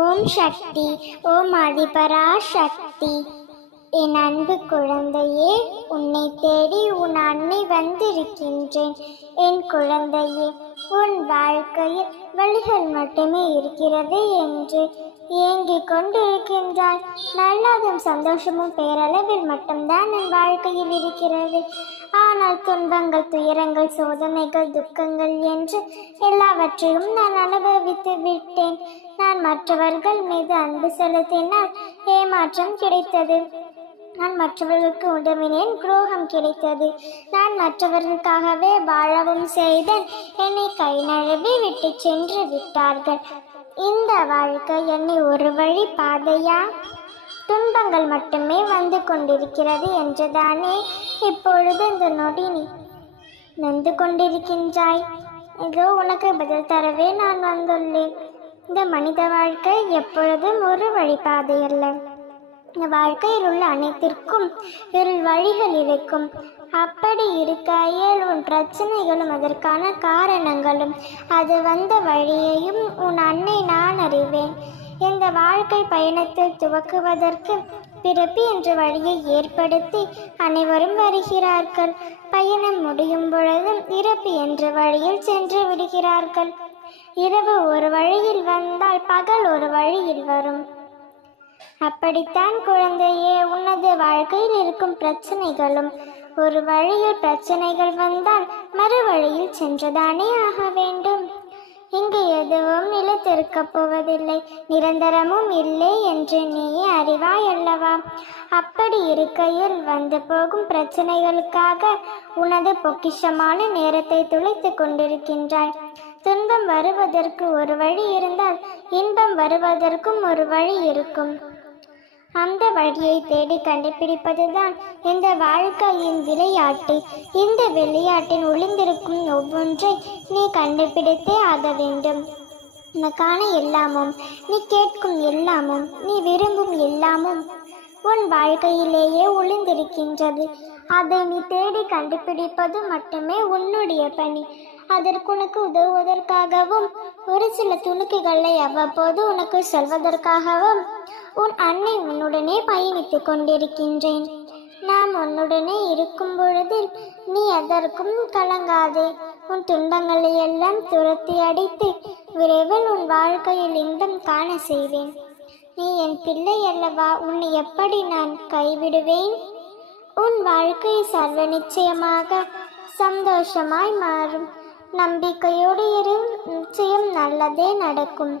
ஓம் சக்தி ஓம் அதிபரா சக்தி என் அன்பு குழந்தையே உன்னை தேடி உன் அன்னை வந்திருக்கின்றேன். என் குழந்தையே உன் வாழ்க்கையில் வழிகள் மட்டுமே இருக்கிறது என்று ஏங்கிக் கொண்டிருக்கின்றாய். நல்லதும் சந்தோஷமும் பேரளவில் மட்டும்தான் என் வாழ்க்கையில் இருக்கிறது. ஆனால் துன்பங்கள் துயரங்கள் சோதனைகள் துக்கங்கள் என்று எல்லாவற்றையும் நான் அனுபவித்து விட்டேன். நான் மற்றவர்கள் மீது அன்பு செலுத்தினால் ஏமாற்றம் கிடைத்தது. நான் மற்றவர்களுக்கு உதவினேன். குரோகம் கிடைத்தது. நான் மற்றவர்களுக்காகவே வாழவும் செய்தேன். என்னை கை நழுவி விட்டு சென்று விட்டார்கள். இந்த வாழ்க்கை என்னை ஒரு வழி பாதையா? துன்பங்கள் மட்டுமே வந்து கொண்டிருக்கிறது என்றுதானே இப்பொழுது இந்த நொடி நீ நொந்து கொண்டிருக்கின்றாய்? இதோ உனக்கு பதில் தரவே நான் வந்துள்ளேன். இந்த மனித வாழ்க்கை எப்பொழுதும் ஒரு வழிபாதையல்ல. வாழ்க்கையில் உள்ள அனைத்திற்கும் இருள் வழிகள் இருக்கும் அப்படி இருக்கையில் உன் பிரச்சனைகளும் அதற்கான காரணங்களும் அது வந்த வழியையும் உன் அன்னை நான் அறிவேன். இந்த வாழ்க்கை பயணத்தை துவக்குவதற்கு பிறப்பு என்ற வழியை ஏற்படுத்தி அனைவரும் வருகிறார்கள். பயணம் முடியும் பொழுதும் இறப்பு என்ற வழியில் சென்று விடுகிறார்கள். இரவு ஒரு வழியில் வந்தால் பகல் ஒரு வழியில் வரும். அப்படித்தான் குழந்தையே உனது வாழ்க்கையில் இருக்கும் பிரச்சனைகளும் ஒரு வழியில் பிரச்சனைகள் வந்தால் மறு வழியில் சென்றுதானே ஆக வேண்டும். இங்கு எதுவும் நிலைத்திருக்கப் போவதில்லை நிரந்தரமும் இல்லை என்று நீயே அறிவாய் அல்லவா? அப்படி இருக்கையில் வந்து போகும் பிரச்சனைகளுக்காக உனது பொக்கிஷமான நேரத்தை துளைத்து கொண்டிருக்கின்றாய். துன்பம் வருவதற்கு ஒரு வழி இருந்தால் இன்பம் வருவதற்கும் ஒரு வழி இருக்கும். அந்த வழியை தேடி கண்டுபிடிப்பதுதான் இந்த வாழ்க்கையின் விளையாட்டு. இந்த விளையாட்டில் ஒளிந்திருக்கும் ஒவ்வொன்றை நீ கண்டுபிடித்தே ஆக வேண்டும். உனக்கான எல்லாமும் நீ கேட்கும் எல்லாமும் நீ விரும்பும் எல்லாமும் உன் வாழ்க்கையிலேயே ஒளிந்திருக்கின்றது. அதை நீ தேடி கண்டுபிடிப்பது மட்டுமே உன்னுடைய பணி. அதற்கு உனக்கு உதவுவதற்காகவும் ஒரு சில துணுக்குகளை அவ்வப்போது உனக்கு சொல்வதற்காகவும் உன் அன்னை உன்னுடனே பயணித்துக் கொண்டிருக்கின்றேன். நாம் உன்னுடனே இருக்கும் பொழுதில் நீ எதற்கும் கலங்காதே. உன் துன்பங்களை எல்லாம் துரத்தி அடித்து விரைவில் உன் வாழ்க்கையில் இன்பம் காண செய்வேன். நீ என் பிள்ளை அல்லவா? உன்னை எப்படி நான் கைவிடுவேன்? உன் வாழ்க்கை சர்வ நிச்சயமாக சந்தோஷமாய் மாறும். நம்பிக்கையோடு இரு. நிச்சயம் நல்லதே நடக்கும்.